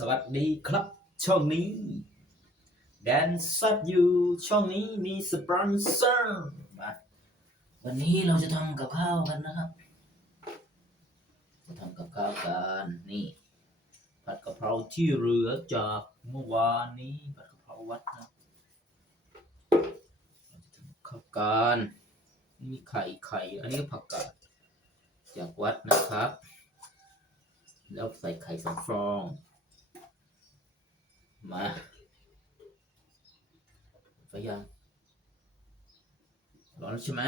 สวัสดีครับ ช่องนี้แดนซัดอยู่ช่องนี้มีสปอนเซอร์มาวันนี้เราจะทำกับข้าวกันนะครับ จะทำกับข้าวกันนี่ ผัดกะเพราที่เหลือจากเมื่อวานนี้ผัดกะเพราวัดนะเราจะทำข้าวกันนี่มีไข่ไข่อันนี้ก็ผักกาดจากวัดนะครับ แล้วใส่ไข่สองฟอง มาไฟยังร้อนใช่ไหม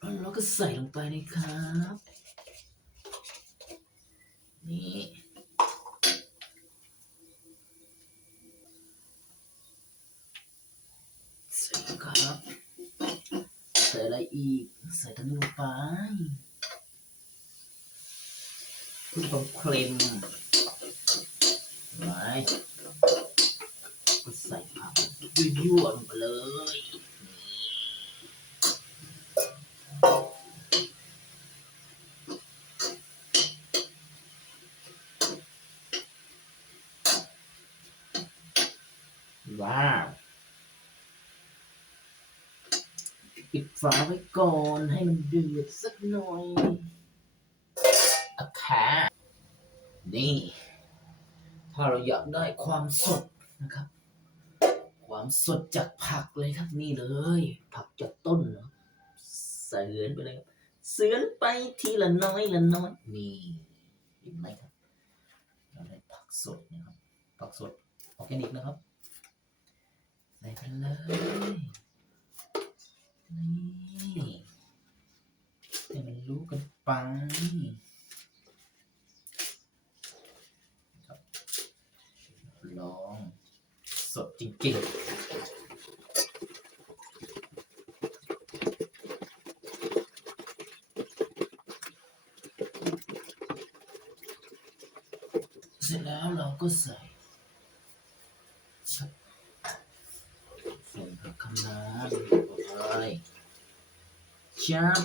ร้อนแล้วก็ใส่ลงไปเลยครับ นี่ใส่ครับใส่อะไรอีก ใส่ทั้งนี้ลงไปเพื่อความเค็ม ก็ใส่ผักยั่วๆลงไปเลยว้าวปิดฝาไว้ก่อนให้มันเดือดสักหน่อยอะค่ะนี่ ถ้าเราอยากได้ความสดนะครับ ความสดจากผักเลยครับนี่เลย ผักจากต้นเนาะเสือนไปเลยครับเสือนไปทีละน้อยละน้อยนี่เห็นไหมครับเราได้ผักสดนะครับผักสดออร์แกนิกนะครับใส่ไปเลยนี่ให้มันรู้กันไป ลองสดจริงๆ เส ร็จแล้วเราก็ใส่ใส่ผักคะน้าลงไปชับ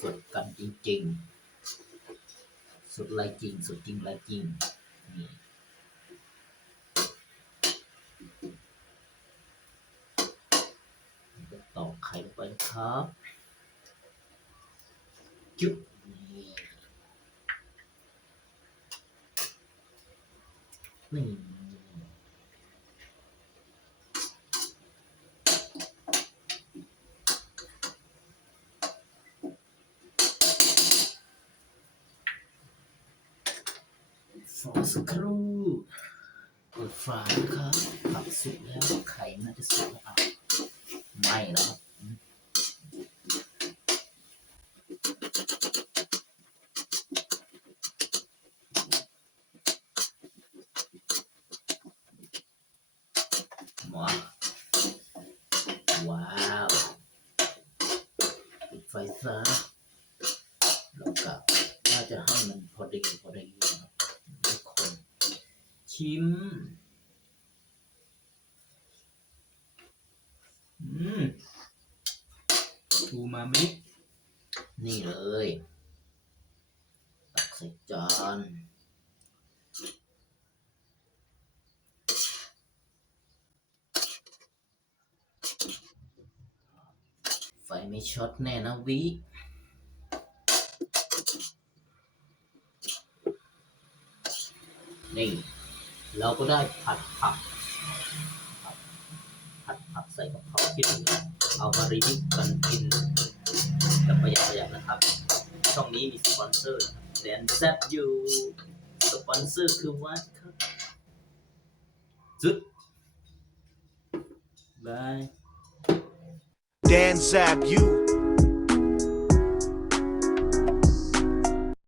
สดกันจริงๆสดลายจริงสดจริงลายจริงนี่ตอกไข่ไปครับจุ๊บ นี่นี่ฟอสครูเปิดฝานะครับผักสุกแล้วไข่น่าจะสุกแล้วอะไม่แล้วครับว้าวว้าวปิดไฟ ซะแล้วก็น่าจะให้มันพอดีพอดีนะครับทุกคนชิมอืมทูมามินี่เลยตักใส่จาน ไม่ช็อตแน่นะวินี่เราก็ได้ผัดผัก ผัดผักใส่กับข้าวที่เอเอามารีวิวกันกินแบบประหยัดประหยัดนะครับ ช่องนี้มีสปอนเซอร์แดนแซบอยู่สปอนเซอร์คือวัดครับจุดบาย Dan Zap, you